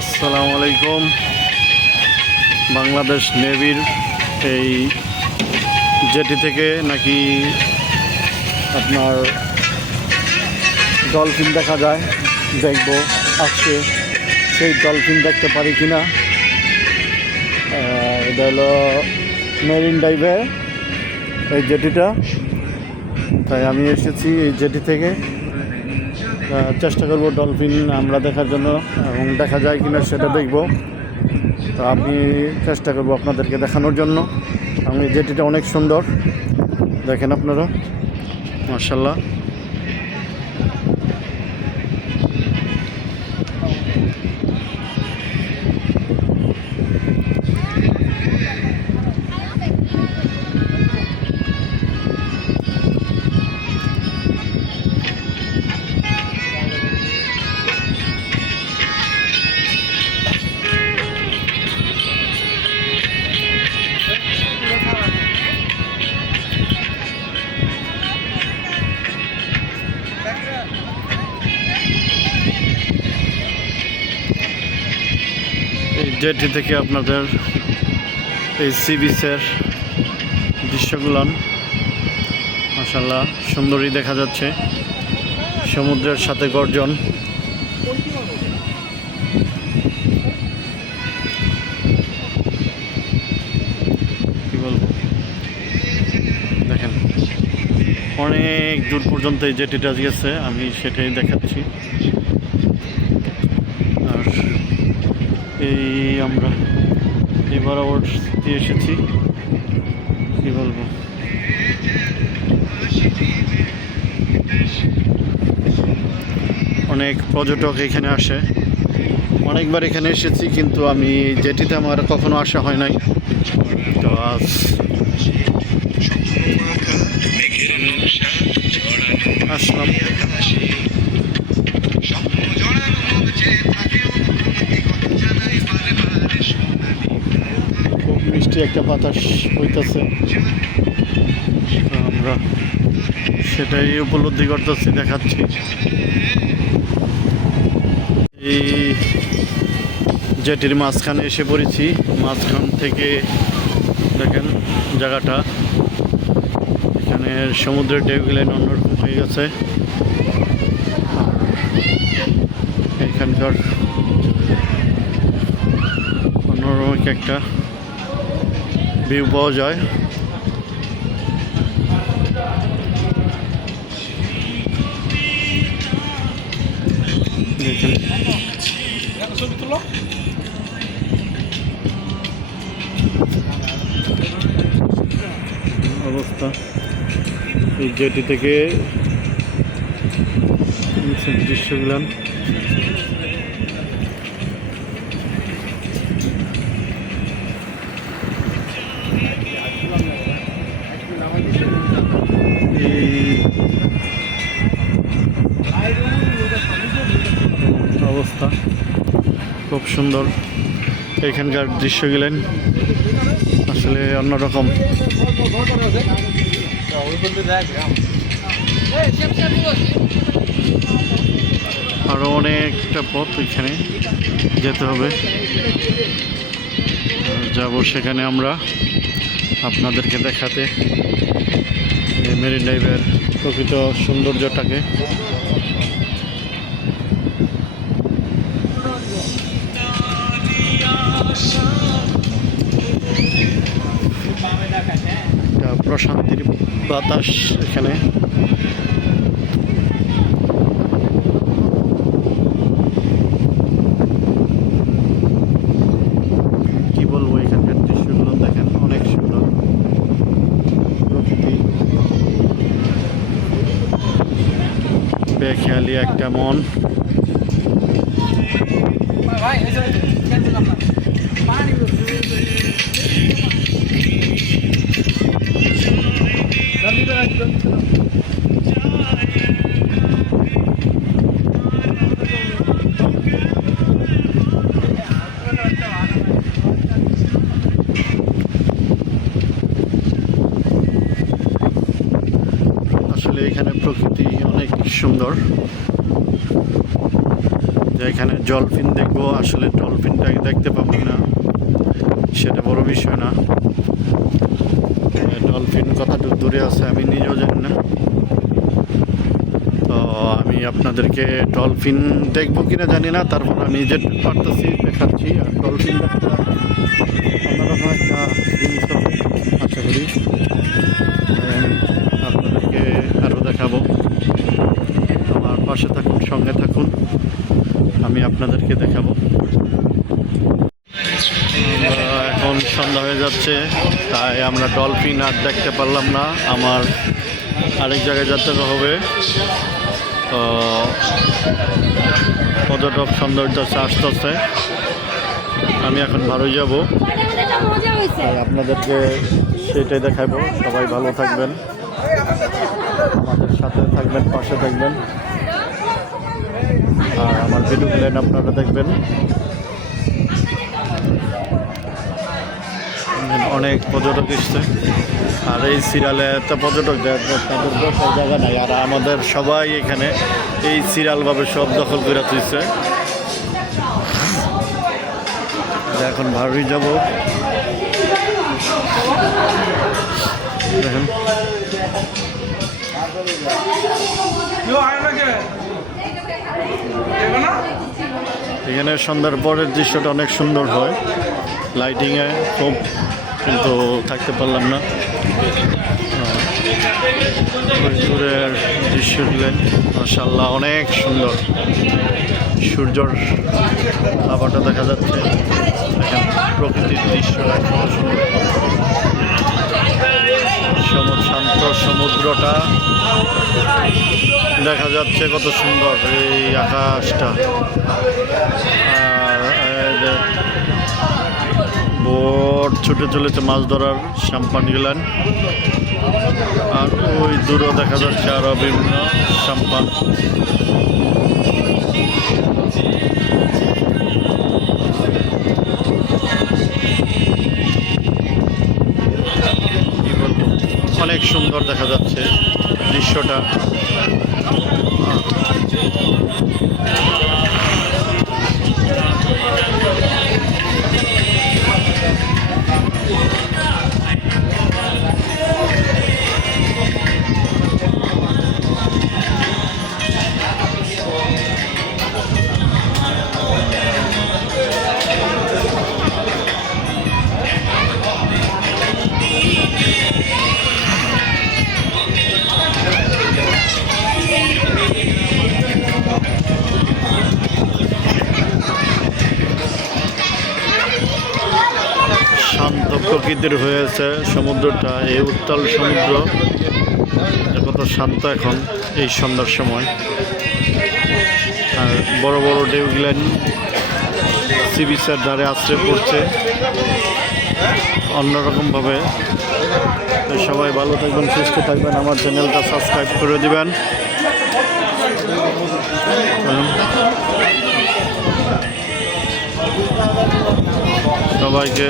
আসসালামু আলাইকুম। বাংলাদেশ নেভির এই জেটি থেকে নাকি আপনার ডলফিন দেখা যায়, দেখব আজকে সেই ডলফিন দেখতে পারি কিনা। এটা হলো মেরিন ড্রাইভে এই জেটিটা, তাই আমি এসেছি এই জেটি থেকে। চেষ্টা করব ডলফিন আমরা দেখার জন্য, এবং দেখা যায় কিনা সেটা দেখব। তো আমি চেষ্টা করব আপনাদেরকে দেখানোর জন্য। আমি জেটিটা অনেক সুন্দর, দেখেন আপনারা, মাশাআল্লাহ। এই জেটি থেকে আপনাদের এই সি বিচের দৃশ্যগুলো মাশাআল্লাহ সুন্দরই দেখা যাচ্ছে, সমুদ্রের সাথে গর্জন। কি বলবো, দেখেন অনেক দূর পর্যন্ত এই জেটিটা গেছে, আমি সেটাই দেখাচ্ছি। আর এই আমরা এই বরাবর দিয়ে এসেছি, কি বলবো, অনেক পর্যটক এখানে আসে। অনেকবার এখানে এসেছি, কিন্তু আমি জেটিতে আমার কখনো আসা হয় নাই। তো আজ আসলাম। খুব মিষ্টি একটা বাতাস হইতেছে, আমরা সেটাই উপলব্ধি করতেছি, দেখাচ্ছি। এই জেটির মাঝখানে এসে পড়েছি, মাঝখান থেকে দেখেন জায়গাটা, এখানে সমুদ্রের ঢেউগুলো অন্যরকম হয়ে গেছে। এখানকার অন্যরকম একটা ভিউ পাওয়া যায়। দেখেন অবস্থা এই জেটি থেকে দৃশ্যগুলো। অবস্থা খুব সুন্দর, এখানকার দৃশ্যগুলেন আসলে অন্যরকম। আরো অনেকটা পথ এখানে যেতে হবে, যাব সেখানে আমরা আপনাদেরকে দেখাতে মেরিন ড্রাইভের প্রকৃত সৌন্দর্যটাকে। প্রশান্তির বাতাস এখানে। কি বলবো, এখানকার দৃশ্যগুলো দেখেন অনেক সুন্দর, প্রকৃতি বেখেয়ালি একটা মন। আসলে এখানে প্রকৃতি অনেক সুন্দর। এখানে ডলফিন দেখবো, আসলে ডলফিনটাকে দেখতে পাবো না সেটা বড় বিষয় না। ডলফিন কতটুকু দূরে আছে আমি নিজেও জানি না। তো আমি আপনাদেরকে ডলফিন দেখবো কিনা জানি না, তারপর আমি যে পারতেছি দেখাচ্ছি। আর ডলফিন একটা অন্যরকম একটা জিনিস হবে, আশা করি আপনাদেরকে আরও দেখাবো। আমার পাশে থাকুন, সঙ্গে থাকুন, আমি আপনাদেরকে দেখাবো। এখন সন্ধ্যা হয়ে যাচ্ছে, তাই আমরা ডলফিন আর দেখতে পারলাম না। আমার আরেক জায়গায় যেতে হবে। তো পর্যটক সৌন্দর্য আসতেছে, আমি এখন ভালোই যাব, আপনাদেরকে সেটাই দেখাবো। সবাই ভালো থাকবেন, আমাদের সাথে থাকবেন, পাশে থাকবেন, আর আমার ভিডিওগুলো আপনারা দেখবেন। অনেক পর্যটক এসছে, আর এই সিরিয়ালে এত পর্যটক তাদের বসার জায়গা নাই। আর আমাদের সবাই এখানে এই সিরিয়ালভাবে সব দখল করে তুলছে। এখন ভালোই যাব, দেখেন এখানে সন্ধ্যার পরের দৃশ্যটা অনেক সুন্দর হয়, লাইটিংয়ে খুব, কিন্তু থাকতে পারলাম না। দূরের দৃশ্য দিলেন, মাশাআল্লাহ অনেক সুন্দর। সূর্যর আভাটা দেখা যাচ্ছে, দেখেন প্রকৃতির দৃশ্যটা খুব সুন্দর। শান্ত সমুদ্রটা দেখা যাচ্ছে, কত সুন্দর এই আকাশটা। আর বোট ছুটে চলেছে মাছ ধরার, সাম্পান গেলেন। আর ওই দূরেও দেখা যাচ্ছে আরো বিভিন্ন সাম্পান। কি বলবো, অনেক সুন্দর দেখা যাচ্ছে দৃশ্যটা। শান্ত প্রকৃতির হয়েছে সমুদ্রটা, এই উত্তাল সমুদ্র কত শান্ত এখন এই সন্ধ্যার সময়। আর বড় বড় ঢেউগুলেন সি বিচের ধারে আশ্রে পড়ছে অন্যরকমভাবে। সবাই ভালো থাকবেন, সুস্থ থাকবেন, আমার চ্যানেলটা সাবস্ক্রাইব করে দিবেন। সবাইকে